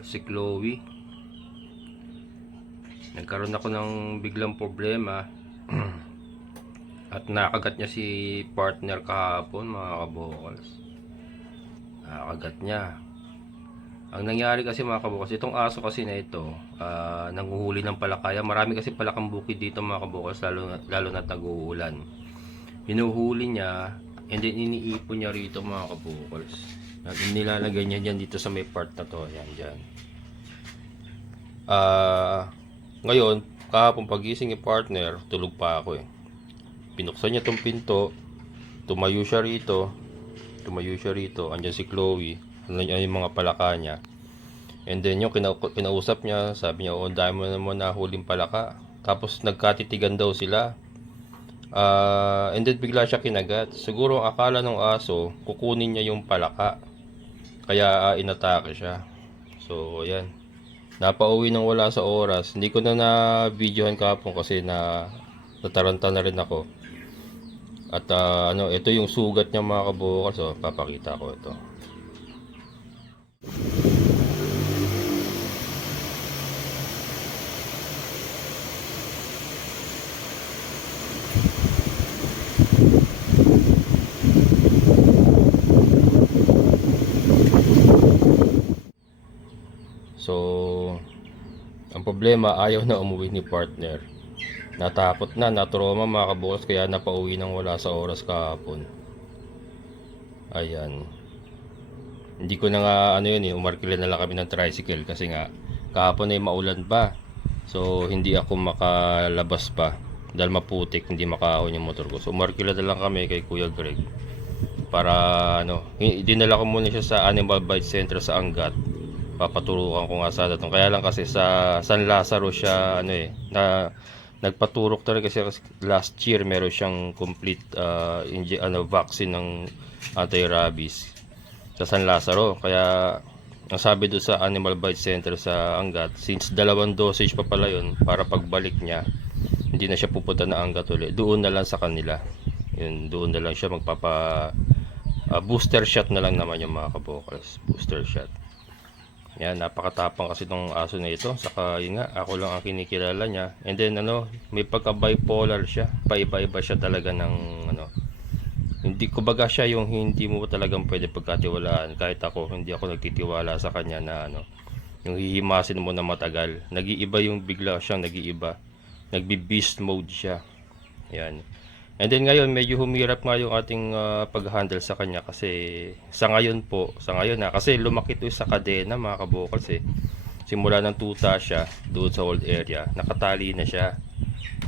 kabukal, si Chloe. Nagkaroon ako ng biglang problema at nakagat niya si partner kahapon, mga kabukals. Nakagat niya. Ang nangyari kasi, mga kabukals, itong aso kasi na ito, nanguhuli ng palakaya. Marami kasi palakang bukid dito, mga kabukals, lalo na tag-uulan. Hinuhuli niya and then iniipon niya rito, mga kabukals. At nilalagay niya dyan dito sa may part na to. Yan, dyan. Ngayon, kahapon pagising ni partner, tulog pa ako eh. Pinuksan niya tong pinto, tumayo siya rito, andyan si Chloe, andyan yung mga palaka niya. And then yung kinausap niya, sabi niya, oh, dahil mo naman nahuling palaka. Tapos nagkatitigan daw sila. And then bigla siya kinagat. Siguro ang akala ng aso, kukunin niya yung palaka. Kaya inatake siya. So, ayan. Napauwi nang wala sa oras. Hindi ko na na-videohan kahapon kasi nataranta na rin ako. At ito yung sugat niya, mga kabukal. So, papakita ko ito. So, ang problema, ayaw na umuwi ni partner. Natakot na, natrauma, mga kabukas, kaya napauwi nang wala sa oras kahapon. Ayan. Hindi ko na nga umarkila na lang kami ng tricycle kasi nga kahapon ay maulan pa. So, hindi ako makalabas pa dahil maputik, hindi makaahon yung motor ko. So, umarkila na lang kami kay Kuya Greg para dinala ko muna siya sa Animal Bite Center sa Angat. Papaturukan ko nga sana kaya lang kasi sa San Lazaro siya nagpaturok talaga kasi last year meron siyang complete vaccine ng anti-rabies sa San Lazaro. Kaya ang sabi doon sa Animal Bite Center sa Angat, since 2 dosage pa pala yun, para pagbalik niya hindi na siya pupunta na Angat ulit, doon na lang sa kanila. Yun, doon na lang siya magpapa booster shot na lang naman yung mga kabokals. Booster shot. Yan, napakatapang kasi tong aso na ito. Saka yun nga, ako lang ang kinikilala niya. And then may pagka bipolar siya. Paiba-iba siya talaga ng hindi ko baga siya yung hindi mo talagang pwede pagkatiwalaan. Kahit ako, hindi ako nagtitiwala sa kanya na yung hihimasin mo na matagal. Nag-iiba yung bigla siyang nag-iiba. Nagbi-beast mode siya. Yan. And then ngayon, medyo humirap nga yung ating pag-handle sa kanya kasi sa ngayon kasi lumaki ito sa kadena, mga kabokals eh. Simula ng tuta siya doon sa old area, nakatali na siya.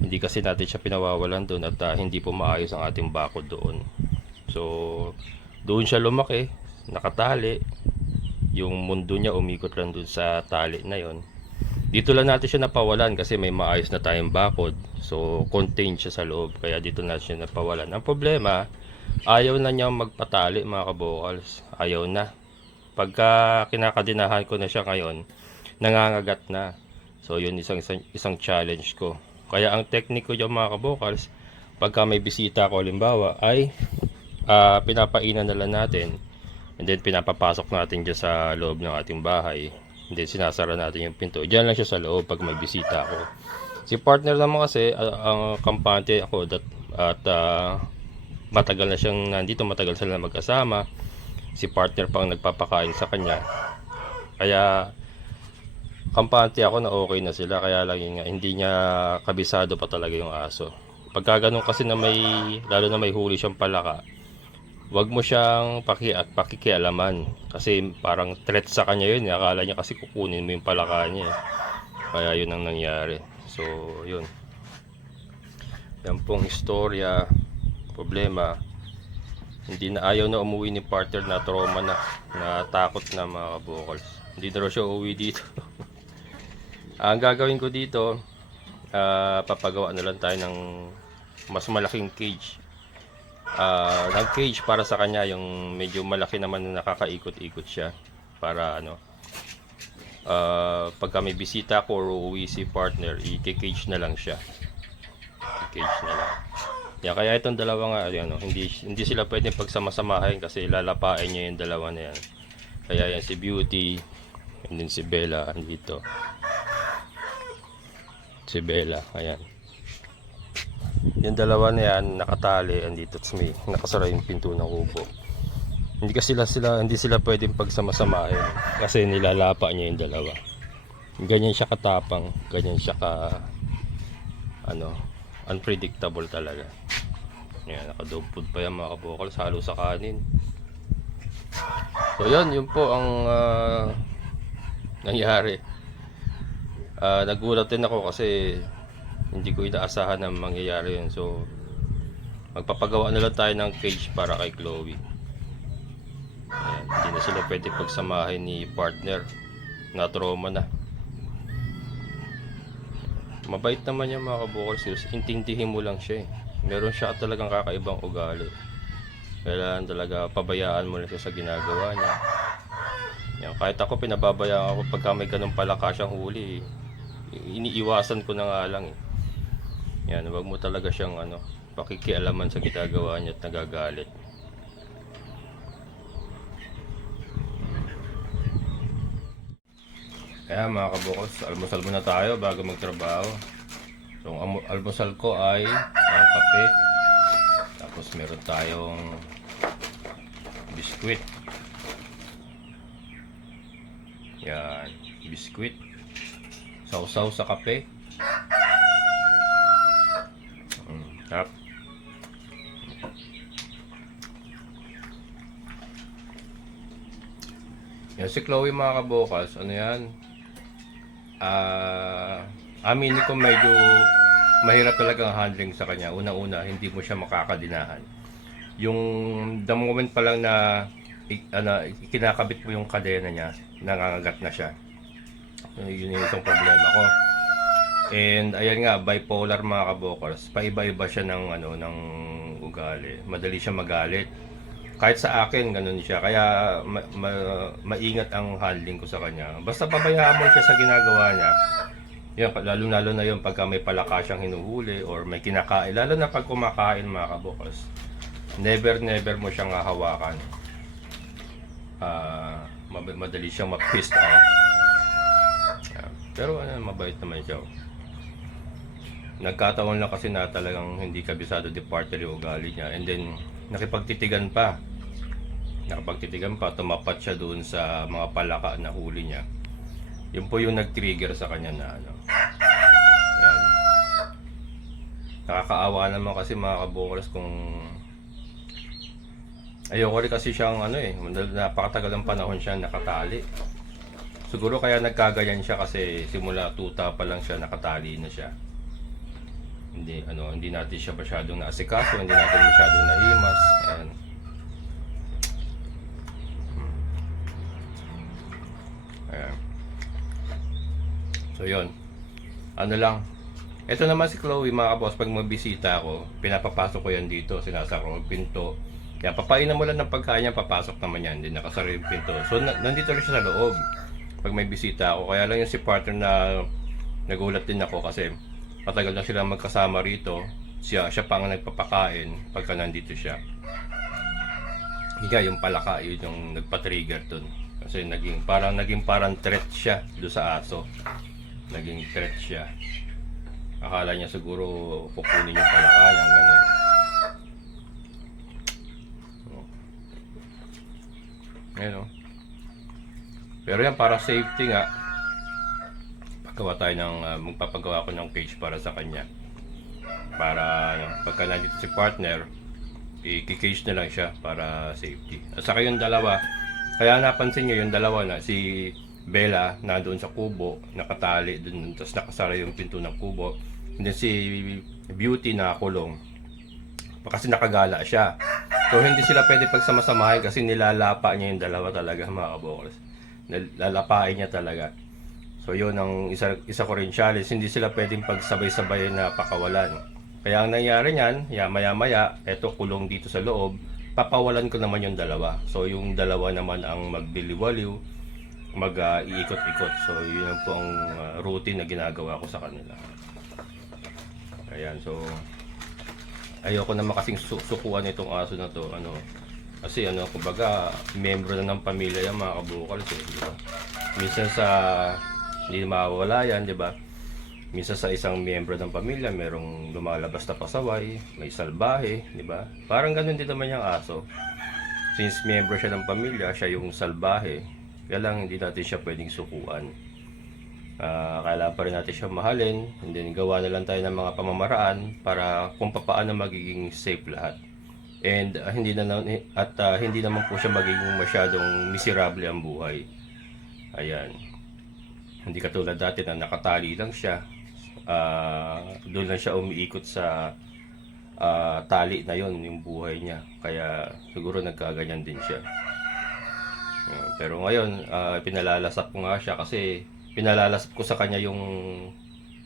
Hindi kasi natin siya pinawawalan doon at hindi po maayos ang ating bakod doon. So, doon siya lumaki, nakatali. Yung mundo niya umikot lang doon sa tali na yon. Dito lang natin siya napawalan kasi may maayos na tayong bakod. So, contained siya sa loob. Kaya dito na siya napawalan. Ang problema, ayaw na niya magpatali, mga kabokals. Ayaw na. Pagka kinakadinahan ko na siya ngayon, nangangagat na. So, yun isang challenge ko. Kaya ang technique ko dyan, mga kabokals, pagka may bisita ko, halimbawa, ay pinapainan na lang natin. And then, pinapapasok natin dyan sa loob ng ating bahay. Hindi, sinasara natin yung pinto. Diyan lang siya sa loob pag may bisita ako. Si partner naman kasi, ang kampante ako at matagal na siyang nandito, matagal sila magkasama. Si partner pang nagpapakain sa kanya. Kaya, kampante ako na okay na sila. Kaya lang yun nga, hindi niya kabisado pa talaga yung aso. Pagka ganun kasi lalo na may huli siyang palaka, wag mo siyang pakikialaman kasi parang threat sa kanya yun. Akala niya kasi kukunin mo yung palaka niya. Kaya yun ang nangyari. So, yun. Yan pong istorya, problema. Hindi na ayaw na umuwi ni partner, na trauma na takot na, mga kabokals. Hindi na raw siya uuwi dito. Ang gagawin ko dito, papagawa na lang tayo ng mas malaking cage. Ng cage para sa kanya, yung medyo malaki naman na nakakaikot-ikot siya para pagka may bisita ko or uuwi si partner, i-cage na lang siya. I-cage na lang. Yeah, kaya itong dalawa nga hindi sila pwedeng pagsama-samahin kasi lalapain niya yung dalawa na yan. Kaya yan si Beauty, And then si Bella andito. Si Bella, ayan. Yung dalawa na yan nakatali andito, tapos may nakasara yung pinto ng kubo. Hindi sila pwedeng pagsama-samahin kasi nilalapa niya yung dalawa. Ganyan siya katapang, ganyan siya ka unpredictable talaga. Ayan, naka-dog food pa yan mga kabokals, halo sa kanin. So yun po ang nangyari. Nagulat din ako kasi hindi ko inaasahan na mangyayari yun. So magpapagawa na lang tayo ng cage para kay Chloe. Ayan, hindi na sila pwede pagsamahin ni partner, na trauma na. Mabait naman yan mga kabokals, intindihin mo lang siya eh. Meron siya talagang kakaibang ugali. Kailangan talaga pabayaan mo lang siya sa ginagawa niya. Yan, kahit ako pinababayaan ako pagka may ganun palaka siyang huli, iniiwasan ko na nga lang eh. Yan, wag mo talaga siyang pakikialaman sa ginagawa niya at nagagalit. Kaya mga kabukos, almusal muna tayo bago magtrabaho. So ang almusal ko ay ang kape. Tapos meron tayong biskwit. Yan, biskwit. Sausaw sa kape. Sarap. Yan si Chloe mga kabukas, ano yan? Aminin ko medyo mahirap talaga ang handling sa kanya. Una-una, hindi mo siya makakadinahan. Yung the moment pa lang na kinakabit mo yung kadena niya, nangangagat na siya. Yun yung isang problema ko. And ayan nga, bipolar mga kabokers. Paiba-iba siya ng ugali. Madali siya magalit. Kahit sa akin, ganun siya. Kaya maingat ang handling ko sa kanya. Basta pabayaan mo siya sa ginagawa niya. Yan, lalo na yung pagka may palaka siyang hinuhuli or may kinakain. Lalo na pag kumakain mga kabokers. Never mo siyang hahawakan. Madali siyang ma-pissed off. Pero mabait naman siya. Nagkataon lang kasi na talagang hindi kabisado di partner yung ugali niya. And then, nakipagtitigan pa, tumapat siya doon sa mga palaka na huli niya. Yun po yung nag-trigger sa kanya na yan. Nakakaawa naman kasi mga kabukers kung ayoko rin kasi siyang napakatagal ng panahon siya nakatali. Siguro kaya nagkagayan siya kasi simula tuta pa lang siya nakatali na siya. Hindi natin siya masyadong naasikaso, hindi natin masyadong nahimas. Ayan. Ayan. So yun. Ito naman si Chloe mga kaboss, pag mabisita ako, pinapapasok ko yan dito, sinasara ko yung pinto. Yan, papainan mo lang ng pagkain yan, papasok naman yan, hindi nakasara yung pinto. So nandito rin siya sa loob pag may bisita ako. Kaya lang yung si partner na nagulat din ako kasi matagal na sila magkasama rito. Siya pa ang nagpapakain pagka nandito siya. Higa yung palaka, yun yung nagpa-trigger dun. Kasi naging parang threat siya doon sa aso. Naging threat siya. Akala niya siguro kukunin yung palaka niya, ganun. Ayan o. Pero yan, para safety nga, magpapagawa ko ng cage para sa kanya. Para pagka nandito si partner, i-cage na lang siya para safety. At saka yung dalawa, kaya napansin nyo yung dalawa na, si Bella na doon sa kubo, nakatali doon, tapos nakasara yung pinto ng kubo. And then si Beauty na kulong, kasi nakagala siya. So hindi sila pwede pagsama-samahin kasi nilalapa niya yung dalawa talaga mga kabokers. Lalapain niya talaga. So yun ang isa ko rin challenge, hindi sila pwedeng pagsabay-sabay na pakawalan. Kaya ang nangyari niyan, maya-maya, eto kulong dito sa loob, papawalan ko naman yung dalawa. So yung dalawa naman ang magbiliwaliw, mag-iikot-ikot. So yun po ang routine na ginagawa ko sa kanila. Ayan, so ayoko naman kasing sukuan itong aso na to. Kasi ano, kumbaga, membro na ng pamilya yan mga kabukals eh, di ba? Minsan sa, hindi mawawala yan, di ba? Minsan sa isang miyembro ng pamilya, merong lumalabas na pasaway, may salbahe, di ba? Parang ganun din naman yung aso. Since miyembro siya ng pamilya, siya yung salbahe, kaya lang hindi natin siya pwedeng sukuan. Kailangan pa rin natin siya mahalin, and then gawa na lang tayo ng mga pamamaraan para kung paano magiging safe lahat. And hindi naman po siya magiging masyadong miserable ang buhay. Ayan. Hindi katulad dati na nakatali lang siya. Doon lang siya umiikot sa tali na yon yung buhay niya. Kaya siguro nagkaganyan din siya. Pero ngayon, pinalalasap ko nga siya kasi pinalalasap ko sa kanya yung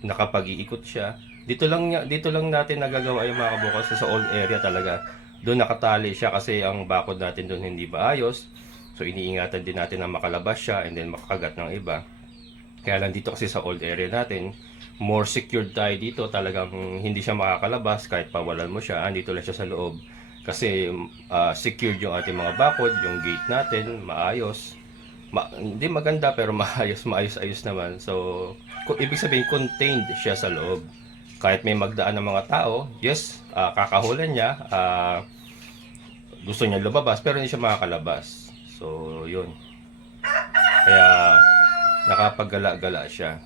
nakapag-iikot siya. Dito lang natin nagagawa yung mga kabukals sa old area talaga. Doon nakatali siya kasi ang bakod natin doon hindi maayos. So iniingatan din natin na makalabas siya and then makakagat ng iba. Kaya lang dito kasi sa old area natin, more secured tayo dito. Talagang hindi siya makakalabas kahit pawalan mo siya. Andito lang siya sa loob. Kasi secured yung ating mga bakod, yung gate natin, maayos. Hindi maganda pero maayos naman. So, ibig sabihin contained siya sa loob. Kahit may magdaan ng mga tao, yes, kakahulan niya, gusto niya lumabas pero hindi siya makakalabas. So, yun. Kaya nakapaggala-gala siya.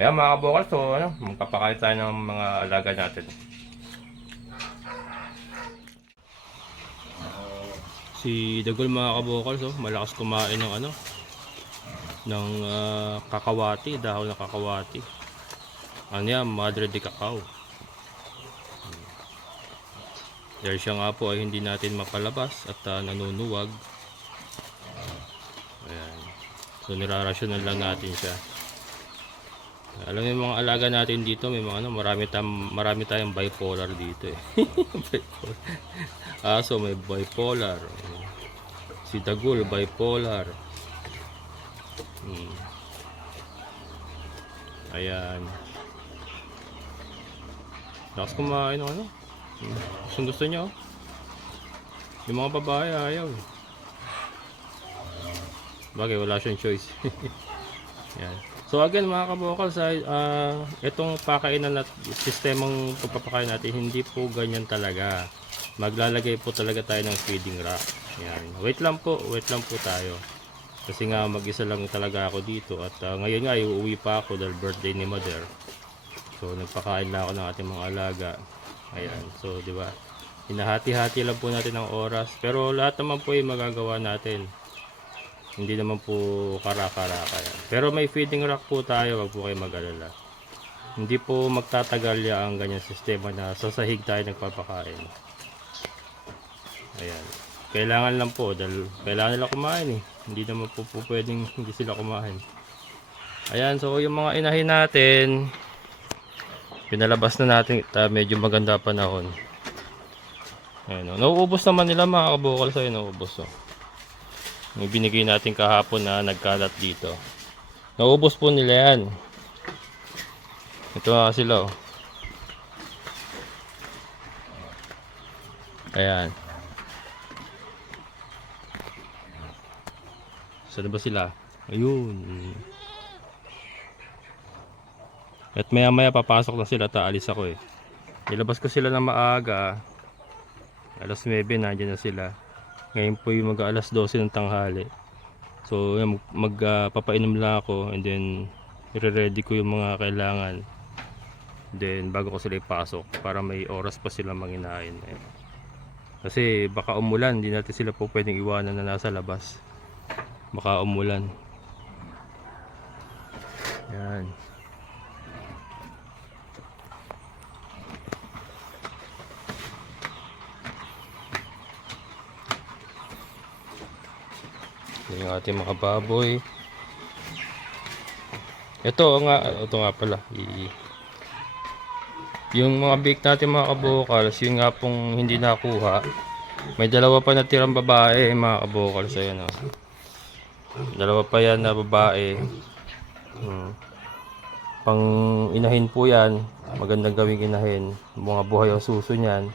Ayan mga kabukal, so ano, magpapakain tayo ng mga alaga natin. Si Dagol mga kabukal, so malakas kumain ng ano, ng kakawati, dahon ng kakawati. Ano yan, Madre de Cacao. Dahil siya nga po ay hindi natin mapalabas at nanunuwag. Ayan. So nirarasyonan lang natin siya. Alam mo yung mga alaga natin dito, may mga ano, marami tayong bipolar dito eh. So may bipolar. Si Dagul bipolar. Ayan. Lakas kumain ng ano. Gusto niya oh. Yung mga babae ayaw. Bagay wala siyang choice. Yan. So again mga kabukals, itong pakainan at sistemang pagpapakain natin hindi po ganyan talaga. Maglalagay po talaga tayo ng feeding rack. Yan. Wait lang po tayo. Kasi nga mag-isa lang talaga ako dito at ngayon nga uuwi pa ako dahil birthday ni Mother. So nagpakain na ako ng ating mga alaga. Ayan. So di ba? Hinahati-hati lang po natin ang oras, pero lahat naman po ay magagawa natin. Hindi naman po kara-karaka yan. Pero may feeding rack po tayo, wag po kayo mag-alala. Hindi po magtatagal ang ganyan sistema na sa sahig tayo nagpapakain. Ayan. Kailangan lang po dahil kailangan nila kumain eh. Hindi naman po pwedeng hindi sila kumain. Ayan, so yung mga inahin natin pinalabas na natin, medyo maganda panahon. Ayan, nauubos naman nila mga kabukal sa'yo, nauubos oh. Yung binigay natin kahapon na nagkalat dito. Naubos po nila yan. Ito nga sila oh. Ayan. Saan ba sila? Ayun. At maya maya papasok na sila, taalis ako eh. Nilabas ko sila na maaga. Alas 9 nandiyan na sila. Ngayon po yung mag-alas 12 ng tanghali. So magpapainom lang ako and then i-ready ko yung mga kailangan. Then bago ko sila ipasok para may oras pa sila manginain. Kasi baka umulan, hindi natin sila po pwedeng iwanan na nasa labas. Baka umulan. Yan. Yung ating mga baboy. Ito nga pala. Yung mga bake natin mga kabukals, yung nga pong hindi nakuha. May dalawa pa natirang babae mga kabukals. Ayan o. Dalawa pa yan na babae. Pang inahin po yan. Magandang gawing inahin. Mga buhay ang suso niyan.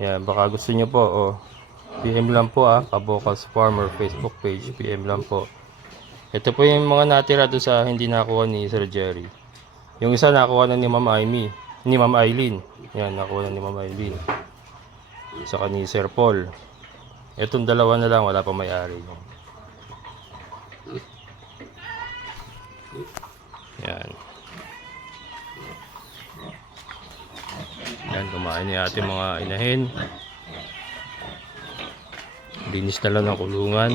Yan, baka gusto niyo po. Oh. PM lang po Kabokals Farmer Facebook page. PM lang po. Ito po yung mga natira doon sa hindi nakuha ni Sir Jerry. Yung isa nakuha na ni Ma'am Amy. Ni Ma'am Eileen. Yan, nakuha na ni Ma'am Eileen. Saka ni Sir Paul. Itong dalawa na lang, wala pa may-ari. Yan. Yan, kumain ni ate mga inahin. Linis na lang ng kulungan.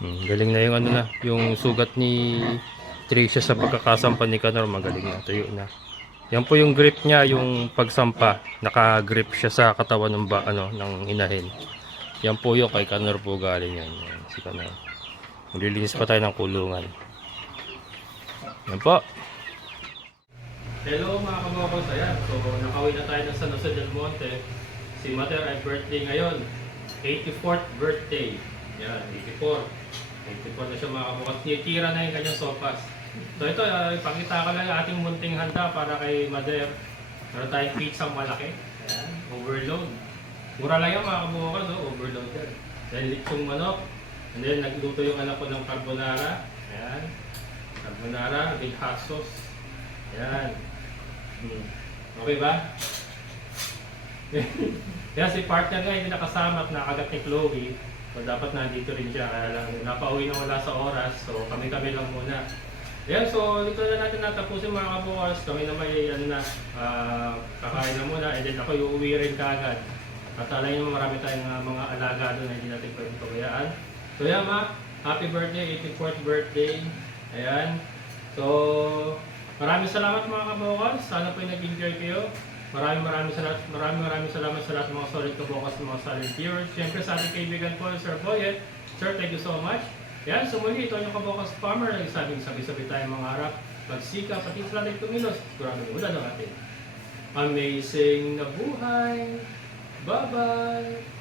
Galing na yung ano na, yung sugat ni Tricia sa pagkakasampa ni Kanor, magaling na, tuyo na. Yan po yung grip niya, yung pagsampa, naka-grip siya sa katawan ng ng inahin. Yan po yung kay Kanor po galing yan. Yan si Kanor. Maglilinis pa tayo ng kulungan. Yan po. Hello mga kabokals, ayan. So nakauwi na tayo ng San Jose del Monte. Si Mother ay birthday ngayon. 84th birthday. Yan, 84. 84 na siya mga kabokals. Tira na yung kanyang sopas. So ito, ipakita ko lang yung ating munting handa para kay Mother. Meron tayong pizza malaki. Ayan, overload. Mura lang yung mga kabokals, overload yan. Then litsong manok. And then nagluto yung anak ko ng carbonara. Ayan. Carbonara, big hot sauce. Ayan. Okay ba? Kaya si partner nga hindi nakasama at nakagat ni Chloe. So dapat nandito rin siya. Kaya lang napauwi na wala sa oras. So kami-kami lang muna. Ayan, so dito na natin natapusin mga kabokals. Kami na may kakain na muna. And then ako uuwi rin kaagad. At alay nyo marami tayong mga alaga doon na hindi natin pwedeng pabayaan. So yan happy birthday, 84th birthday. Ayan. So maraming salamat mga kabokals. Sana po nag-enjoy kayo. Maraming salamat sa lahat ng mga solid kabokals, mga solid viewers. Siyempre sa ating kaibigan po, Sir Boyet. Sir, thank you so much. Yan, so muli ito yung Kabokals Farmer. Sabing sabi-sabi tayo mga harap. Magsika, pati sa natin kumilos. Sigurado ulan ang atin. Amazing na buhay. Bye-bye!